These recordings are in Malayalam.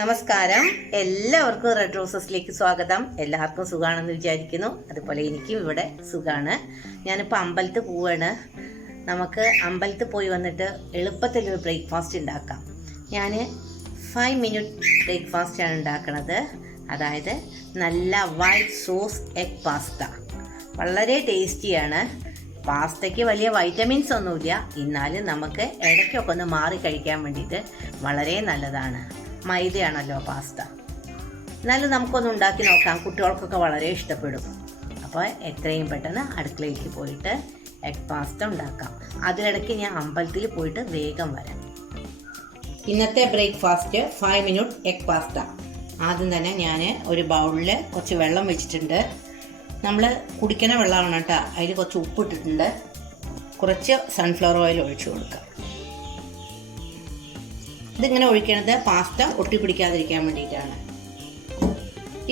നമസ്കാരം, എല്ലാവർക്കും റെഡ് റോസസിലേക്ക് സ്വാഗതം. എല്ലാവർക്കും സുഖമാണെന്ന് വിചാരിക്കുന്നു. അതുപോലെ എനിക്കും ഇവിടെ സുഖമാണ്. ഞാനിപ്പോൾ അമ്പലത്തിൽ പോവാണ്. നമുക്ക് അമ്പലത്തിൽ പോയി വന്നിട്ട് എളുപ്പത്തിലൊരു ബ്രേക്ക്ഫാസ്റ്റ് ഉണ്ടാക്കാം. ഞാൻ 5 മിനിറ്റ് ബ്രേക്ക്ഫാസ്റ്റാണ് ഉണ്ടാക്കുന്നത്. അതായത് നല്ല വൈറ്റ് സോസ് എഗ് പാസ്ത. വളരെ ടേസ്റ്റിയാണ്. പാസ്തയ്ക്ക് വലിയ വൈറ്റമിൻസ് ഒന്നുമില്ല, എന്നാലും നമുക്ക് ഇടയ്ക്കൊക്കെ ഒന്ന് മാറി കഴിക്കാൻ വേണ്ടിയിട്ട് വളരെ നല്ലതാണ്. മൈദയാണല്ലോ പാസ്ത. എന്നാലും നമുക്കൊന്ന് ഉണ്ടാക്കി നോക്കാം. കുട്ടികൾക്കൊക്കെ വളരെ ഇഷ്ടപ്പെടും. അപ്പോൾ എത്രയും പെട്ടെന്ന് അടുക്കളയിലേക്ക് പോയിട്ട് എഗ് പാസ്ത ഉണ്ടാക്കാം. അതിനിടയ്ക്ക് ഞാൻ അമ്പലത്തിൽ പോയിട്ട് വേഗം വരാം. ഇന്നത്തെ ബ്രേക്ക്ഫാസ്റ്റ് 5 മിനിറ്റ് എഗ് പാസ്ത. ആദ്യം തന്നെ ഞാൻ ഒരു ബൗളിൽ കുറച്ച് വെള്ളം വെച്ചിട്ടുണ്ട്. നമ്മൾ കുടിക്കുന്ന വെള്ളമാണ് കേട്ടോ. അതിൽ കുറച്ച് ഉപ്പ് ഇട്ടിട്ടുണ്ട്. കുറച്ച് സൺഫ്ലവർ ഓയിൽ ഒഴിച്ചു കൊടുക്കാം. ഇതിങ്ങനെ ഒഴിക്കണത് പാസ്ത ഒട്ടിപ്പിടിക്കാതിരിക്കാൻ വേണ്ടിയിട്ടാണ്.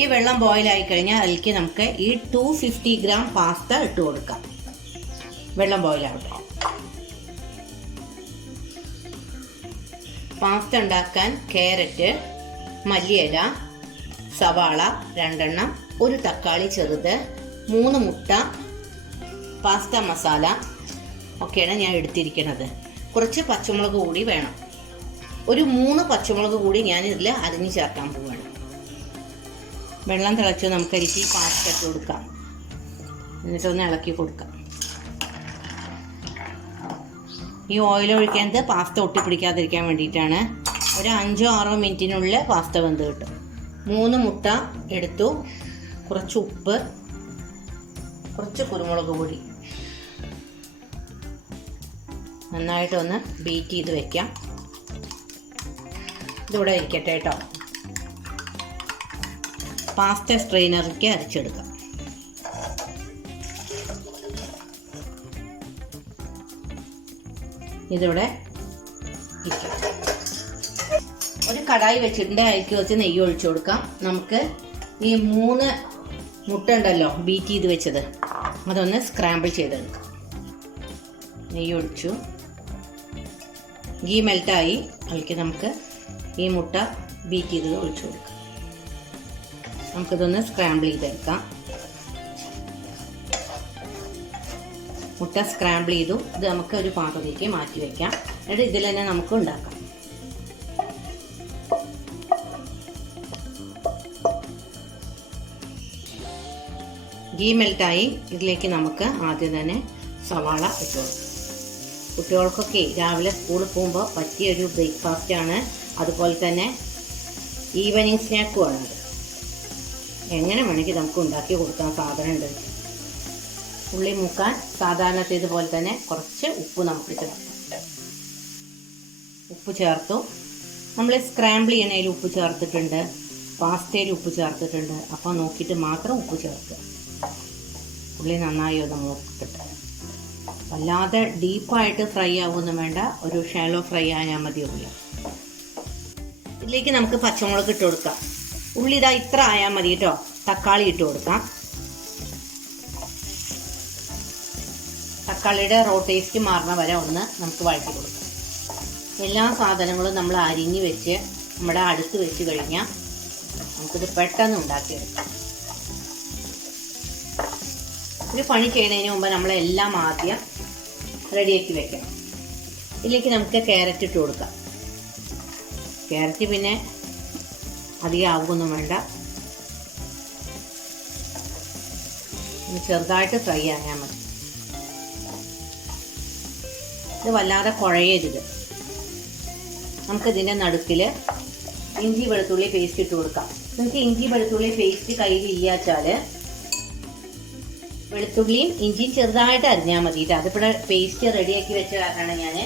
ഈ വെള്ളം ബോയിലായി കഴിഞ്ഞാൽ അതിലേക്ക് നമുക്ക് ഈ 250 ഗ്രാം പാസ്ത ഇട്ട് കൊടുക്കാം. വെള്ളം ബോയിലാവട്ടെ. പാസ്ത ഉണ്ടാക്കാൻ ക്യാരറ്റ്, മല്ലിയില, സവാള 2 എണ്ണം, ഒരു തക്കാളി ചെറുത്, 3 മുട്ട, പാസ്ത മസാല ഒക്കെയാണ് ഞാൻ എടുത്തിരിക്കുന്നത്. കുറച്ച് പച്ചമുളക് കൂടി വേണം. ഒരു 3 പച്ചമുളക് കൂടി ഞാൻ ഇതിൽ അരിഞ്ഞ് ചേർക്കാൻ പോവുകയാണ്. വെള്ളം തിളച്ച് നമുക്കരിച്ച് പാസ്ത ഇട്ട് കൊടുക്കാം. എന്നിട്ടൊന്ന് ഇളക്കി കൊടുക്കാം. ഈ ഓയിൽ ഒഴിക്കുന്നത് പാസ്ത ഒട്ടിപ്പിടിക്കാതിരിക്കാൻ വേണ്ടിയിട്ടാണ്. ഒരു 5-6 മിനിറ്റിനുള്ളിൽ പാസ്ത വെന്ത് കിട്ടും. 3 മുട്ട എടുത്തു. കുറച്ച് ഉപ്പ്, കുറച്ച് കുരുമുളക് പൊടി. നന്നായിട്ടൊന്ന് ബീറ്റ് ചെയ്ത് വെക്കാം. ഇതിവിടെ ഇരിക്കട്ടെ കേട്ടോ. പാസ്ത സ്ട്രെയിനറിലേക്ക് അരച്ചെടുക്കാം. ഇതിവിടെ ഇരിക്കാം. ഒരു കടായി വെച്ചിട്ടുണ്ട്. അതിലേക്ക് വെച്ച് നെയ്യ് ഒഴിച്ചു കൊടുക്കാം. നമുക്ക് ഈ 3 മുട്ട ഉണ്ടല്ലോ ബീറ്റ് ചെയ്ത് വെച്ചത്, അതൊന്ന് സ്ക്രാമ്പിൾ ചെയ്തെടുക്കാം. നെയ്യ് ഒഴിച്ചു. ഗീ മെൽറ്റായി. അതിലേക്ക് നമുക്ക് ഈ മുട്ട ബീറ്റ് ചെയ്ത് ഒഴിച്ചു കൊടുക്കാം. നമുക്കിതൊന്ന് സ്ക്രാമ്പിൾ ചെയ്തെടുക്കാം. മുട്ട സ്ക്രാമ്പിൾ ചെയ്തു. ഇത് നമുക്ക് ഒരു പാത്രത്തിലേക്ക് മാറ്റി വയ്ക്കാം. എന്നിട്ട് ഇതിൽ തന്നെ നമുക്ക് ഉണ്ടാക്കാം. ഗീ മെൽറ്റായി. ഇതിലേക്ക് നമുക്ക് ആദ്യം തന്നെ സവാള ഇട്ട് കൊടുക്കാം. കുട്ടികൾക്കൊക്കെ രാവിലെ സ്കൂളിൽ പോകുമ്പോൾ പറ്റിയൊരു ബ്രേക്ക്ഫാസ്റ്റാണ്. അതുപോലെ തന്നെ ഈവനിങ് സ്നാക്കുമാണ്. അത് എങ്ങനെ വേണമെങ്കിൽ നമുക്ക് ഉണ്ടാക്കി കൊടുക്കാൻ സാധനം ഉണ്ട്. ഉള്ളി മുക്കാൻ സാധാരണത്തേതുപോലെ തന്നെ കുറച്ച് ഉപ്പ് നമുക്ക് ചേർക്കാം. ഉപ്പ് ചേർത്തു. നമ്മൾ സ്ക്രാമ്പിൾ ചെയ്യണതിൽ ഉപ്പ് ചേർത്തിട്ടുണ്ട്, പാസ്തയിൽ ഉപ്പ് ചേർത്തിട്ടുണ്ട്. അപ്പോൾ നോക്കിയിട്ട് മാത്രം ഉപ്പ് ചേർക്കുക. ഉള്ളി നന്നായി ഒന്ന് മൂത്തിട്ട്. വല്ലാതെ ഡീപ്പായിട്ട് ഫ്രൈ ആവുമൊന്നും വേണ്ട. ഒരു ഷാലോ ഫ്രൈ ആയാൽ മതി ഉള്ളി. ഇതിലേക്ക് നമുക്ക് പച്ചമുളക് ഇട്ട് കൊടുക്കാം. ഉള്ളി ഇതാ ഇത്ര ആയാൽ മതി കേട്ടോ. തക്കാളി ഇട്ട് കൊടുക്കാം. തക്കാളിയുടെ റോ ടേസ്റ്റ് മാറുന്ന വരെ ഒന്ന് നമുക്ക് വഴറ്റി കൊടുക്കാം. എല്ലാ സാധനങ്ങളും നമ്മൾ അരിഞ്ഞ് വെച്ച് നമ്മുടെ അടുത്ത് വെച്ച് കഴിഞ്ഞാൽ നമുക്കിത് പെട്ടെന്ന് ഉണ്ടാക്കിയെടുക്കാം. ഒരു പണി ചെയ്യുന്നതിന് മുമ്പ് നമ്മളെല്ലാം ആദ്യം റെഡിയാക്കി വെക്കണം. ഇതിലേക്ക് നമുക്ക് ക്യാരറ്റ് ഇട്ട് കൊടുക്കാം. ക്യാരറ്റ് പിന്നെ അധികം ആവുകയൊന്നും വേണ്ട. ചെറുതായിട്ട് ഫ്രൈ ആയാൽ മതി. ഇത് വല്ലാതെ കുഴയരുത്. നമുക്കിതിൻ്റെ നടുക്കിൽ ഇഞ്ചി വെളുത്തുള്ളി പേസ്റ്റ് ഇട്ട് കൊടുക്കാം. നിങ്ങൾക്ക് ഇഞ്ചി വെളുത്തുള്ളി പേസ്റ്റ് കയ്യിൽ ഇല്ലാച്ചാൽ വെളുത്തുള്ളിയും ഇഞ്ചിയും ചെറുതായിട്ട് അരിഞ്ഞാൽ മതി. അതിപ്പോൾ പേസ്റ്റ് റെഡിയാക്കി വെച്ച കാരണമാണ് ഞാൻ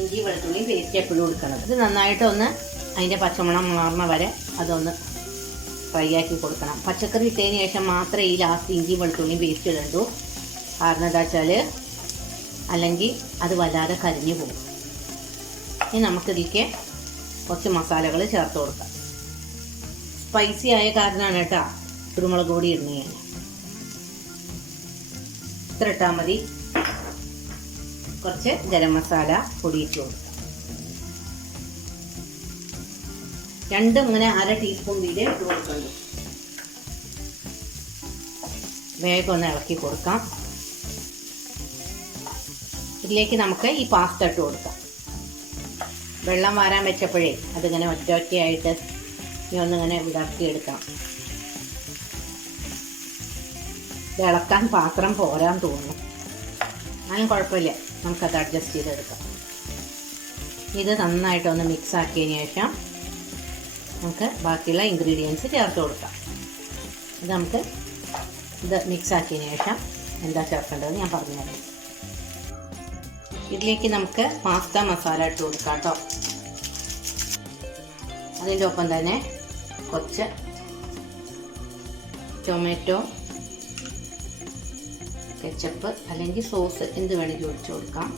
ഇഞ്ചി വെളുത്തുള്ളിയും പേസ്റ്റ് എപ്പോഴും കൊടുക്കുന്നത്. ഇത് നന്നായിട്ടൊന്ന് അതിൻ്റെ പച്ചമണം മാറുന്ന വരെ അതൊന്ന് ഫ്രൈ ആക്കി കൊടുക്കണം. പച്ചക്കറി ഇട്ടതിന് ശേഷം മാത്രമേ ഈ ലാസ്റ്റ് ഇഞ്ചി വെളുത്തുള്ളിയും പേസ്റ്റ് ഇടണ്ടൂ. കാരണം എന്താ വെച്ചാൽ അല്ലെങ്കിൽ അത് വല്ലാതെ കരിഞ്ഞു പോകും. ഇനി നമുക്കിതിലേക്ക് കുറച്ച് മസാലകൾ ചേർത്ത് കൊടുക്കാം. സ്പൈസി ആയ കാരണമാണ് കേട്ടോ കുരുമുളക് പൊടി ഇടുന്നത്. ഇത്ര ഇട്ടാൽ മതി. കുറച്ച് ഗരം മസാല പൊടി ഇട്ട് കൊടുക്കാം. രണ്ടും ഇങ്ങനെ 1/2 ടീസ്പൂൺ വീതം ഇട്ട് കൊടുക്കുന്നുണ്ട്. വേഗം ഒന്ന് ഇളക്കി കൊടുക്കാം. ഇതിലേക്ക് നമുക്ക് ഈ പാസ്ത ഇട്ട് കൊടുക്കാം. വെള്ളം വാരാൻ വെച്ചപ്പോഴേ അതിങ്ങനെ ഒറ്റയായിട്ട് ഇനി ഒന്നിങ്ങനെ വിടർത്തിയെടുക്കാം. ഇത് ഇളക്കാൻ പാത്രം പോരാൻ തോന്നുന്നു, എന്നാലും കുഴപ്പമില്ല, നമുക്കത് അഡ്ജസ്റ്റ് ചെയ്തെടുക്കാം. ഇത് നന്നായിട്ടൊന്ന് മിക്സ് ആക്കിയതിന് ശേഷം നമുക്ക് ബാക്കിയുള്ള ഇൻഗ്രീഡിയൻസ് ചേർത്ത് കൊടുക്കാം. ഇത് മിക്സ് ആക്കിയതിന് ശേഷം എന്താ ചേർക്കേണ്ടതെന്ന് ഞാൻ പറഞ്ഞുതരാം. ഇതിലേക്ക് നമുക്ക് പാസ്ത മസാല ഇട്ട് കൊടുക്കാം കേട്ടോ. അതിൻ്റെ ഒപ്പം തന്നെ കുറച്ച് ടൊമാറ്റോ കെച്ചപ്പ് അല്ലെങ്കിൽ സോസ് എന്ത് വേണമെങ്കിൽ ഒഴിച്ചു കൊടുക്കാം.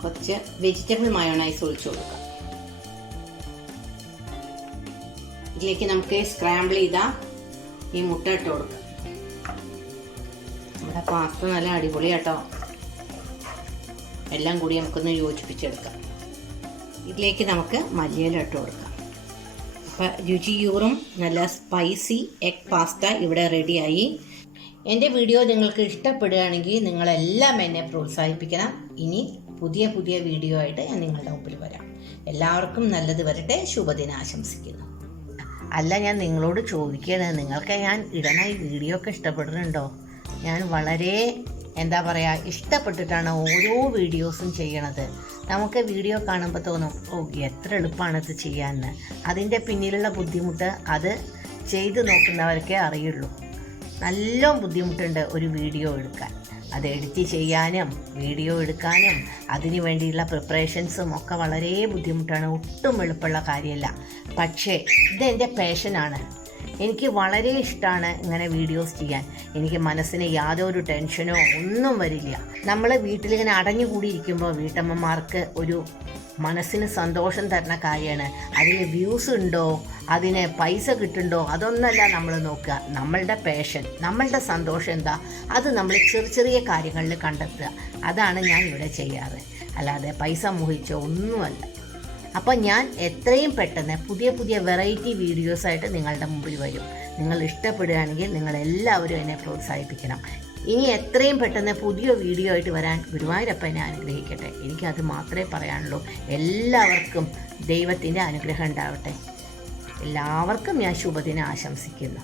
കുറച്ച് വെജിറ്റബിൾ മയോണൈസ് ഒഴിച്ചു കൊടുക്കാം. ഇതിലേക്ക് നമുക്ക് സ്ക്രാമ്പിൾ ചെയ്ത ഈ മുട്ട ഇട്ട് കൊടുക്കാം. നമ്മുടെ പാസ്ത നല്ല അടിപൊളിയാട്ടോ. എല്ലാം കൂടി നമുക്കൊന്ന് യോജിപ്പിച്ചെടുക്കാം. ഇതിലേക്ക് നമുക്ക് മല്ലിയില ഇട്ട് കൊടുക്കാം. അപ്പോൾ രുചിയൂറും നല്ല സ്പൈസി എഗ് പാസ്ത ഇവിടെ റെഡിയായി. എൻ്റെ വീഡിയോ നിങ്ങൾക്ക് ഇഷ്ടപ്പെടുകയാണെങ്കിൽ നിങ്ങളെല്ലാം എന്നെ പ്രോത്സാഹിപ്പിക്കണം. ഇനി പുതിയ വീഡിയോ ആയിട്ട് ഞാൻ നിങ്ങളുടെ മുമ്പിൽ വരാം. എല്ലാവർക്കും നല്ലത് വരട്ടെ. ശുഭദിനം ആശംസിക്കുന്നു. അല്ല, ഞാൻ നിങ്ങളോട് ചോദിക്കുകയാണ്, നിങ്ങൾക്ക് ഞാൻ ഇടണ ഈ വീഡിയോ ഒക്കെ ഇഷ്ടപ്പെടുന്നുണ്ടോ? ഞാൻ വളരെ ഇഷ്ടപ്പെട്ടിട്ടാണ് ഓരോ വീഡിയോസും ചെയ്യണത്. നമുക്ക് വീഡിയോ കാണുമ്പോൾ തോന്നും, ഓ എത്ര എളുപ്പമാണ് ഇത് ചെയ്യാമെന്ന്. അതിൻ്റെ പിന്നിലുള്ള ബുദ്ധിമുട്ട് അത് ചെയ്ത് നോക്കുന്നവർക്കേ അറിയുള്ളൂ. നല്ല ബുദ്ധിമുട്ടുണ്ട് ഒരു വീഡിയോ എടുക്കാൻ. അത് എഡിറ്റ് ചെയ്യാനും വീഡിയോ എടുക്കാനും അതിന് വേണ്ടിയുള്ള പ്രിപ്പറേഷൻസും ഒക്കെ വളരെ ബുദ്ധിമുട്ടാണ്. ഒട്ടും എളുപ്പമുള്ള കാര്യമല്ല. പക്ഷേ ഇതെൻ്റെ പാഷനാണ്. എനിക്ക് വളരെ ഇഷ്ടമാണ് ഇങ്ങനെ വീഡിയോസ് ചെയ്യാൻ. എനിക്ക് മനസ്സിന് യാതൊരു ടെൻഷനോ ഒന്നും വരില്ല. നമ്മൾ വീട്ടിലിങ്ങനെ അടഞ്ഞുകൂടിയിരിക്കുമ്പോൾ വീട്ടമ്മമാർക്ക് ഒരു മനസ്സിന് സന്തോഷം തരുന്ന കാര്യമാണ്. അതിന് വ്യൂസ് ഉണ്ടോ, അതിന് പൈസ കിട്ടുന്നുണ്ടോ, അതൊന്നല്ല നമ്മൾ നോക്കുക. നമ്മളുടെ പാഷൻ, നമ്മളുടെ സന്തോഷം എന്താ, അത് നമ്മൾ ചെറിയ കാര്യങ്ങളിൽ കണ്ടെത്തുക. അതാണ് ഞാൻ ഇവിടെ ചെയ്യാറ്. അല്ലാതെ പൈസ മോഹിച്ചോ ഒന്നുമല്ല. അപ്പം ഞാൻ എത്രയും പെട്ടെന്ന് പുതിയ വെറൈറ്റി വീഡിയോസായിട്ട് നിങ്ങളുടെ മുമ്പിൽ വരും. നിങ്ങൾ ഇഷ്ടപ്പെടുകയാണെങ്കിൽ നിങ്ങളെല്ലാവരും എന്നെ പ്രോത്സാഹിപ്പിക്കണം. ഇനി എത്രയും പെട്ടെന്ന് പുതിയ വീഡിയോ ആയിട്ട് വരാൻ ഗുരുവായൂരപ്പൻ എന്നെ അനുഗ്രഹിക്കട്ടെ. എനിക്കത് മാത്രമേ പറയാനുള്ളൂ. എല്ലാവർക്കും ദൈവത്തിൻ്റെ അനുഗ്രഹം ഉണ്ടാവട്ടെ. എല്ലാവർക്കും ഞാൻ ശുഭദിനം ആശംസിക്കുന്നു.